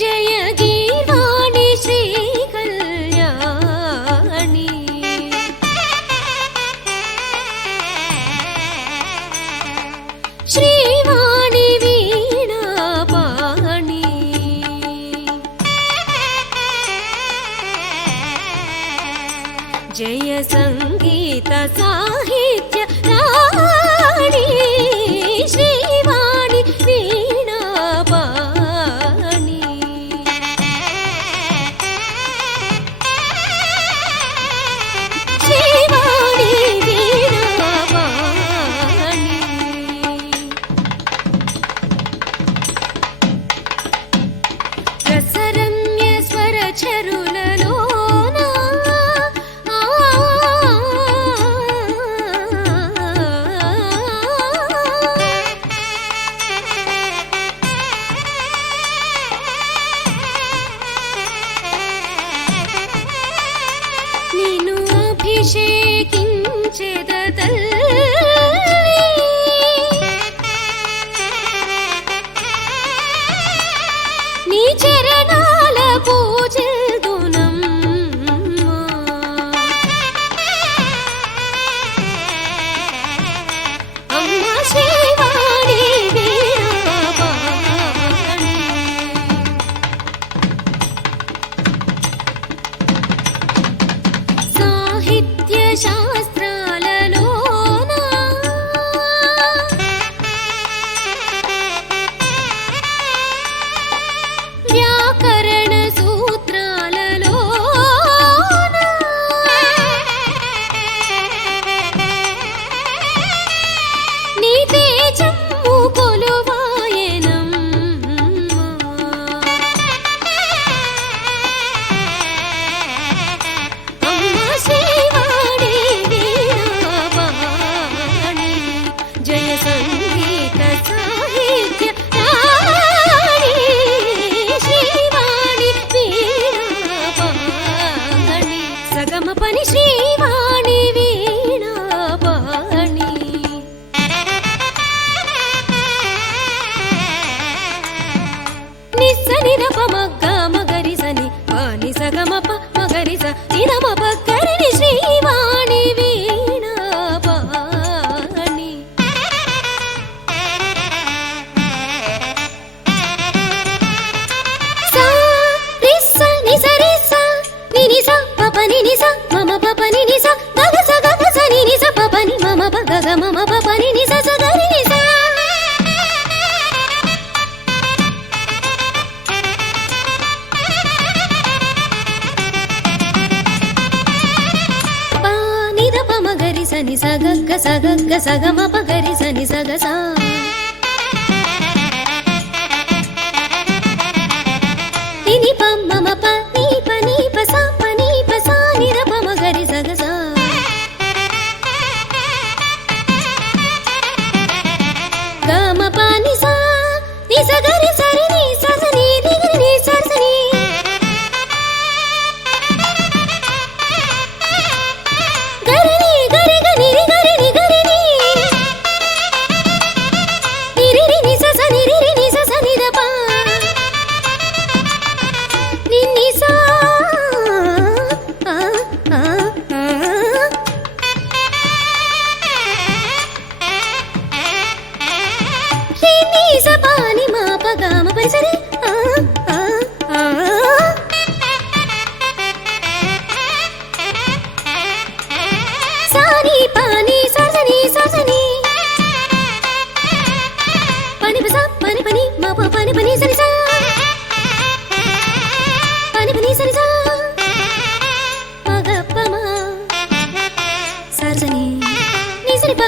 जय गीर्वाणी श्री कल्याणी श्रीवाणी वीणा पाणी जय संगीत साहित्य राणी श्रीवाणी वीणा पाणी श्रीवाणी वीणा पाणी रसरम्य स्वर चरुललोना నిను అభిషేకించెద తల్లి నీ చరణాల పూజిల్దునమ్మా అమ్మ శ్రీవాణి వీణా పాణి సాహిత్య శాస్త్రాలలోన వ్యాకరణ సూత్రాలలోన నీ తేజము కొలువాయెనమ్మా అమ్మ శ్రీవాణి వీణా పాణి జయ సంగీత సాహిత్య రాణి శ్రీవాణి వీణా పాణి సగమ పని శ్రీవాణి వీణా పాణి నిస్సని రప మగ్గ మగరి సని పాని సగమ ప మగరి స నిరమ పక్కరిని శ్రీవాణి వీణా పాణి సా రిస్స నిస రిస్స నిని స పప నిని స మమ పప నిని స గగ స నిని స పప ని మమ ప గగ మమ పప నిని స స గరి ని స పా ని ద ప మగరి స ని స గగ స గ మ ప గరి స ని స గ స ని ప మమ ప ని ప స ని ద ప మగరి స గ స గ మ ప ని స గరి స రి ని స స ని రి రి ని స స ని గరి ని గరి గ ని రి గరి ని గరి ని రి రి ని స స ని రి రి ని స స ని ద ప ని ని స ఆ ఆ ఆ రి ని స ప ని మ ప గ మ ప ని స రి ఆ ఆ ఆ సా ని ప ని స స ని ప ని ప స ప ని మ ప ప ని స ని స ప ని స ని స మ గ ప మ స స ని ని స ని ప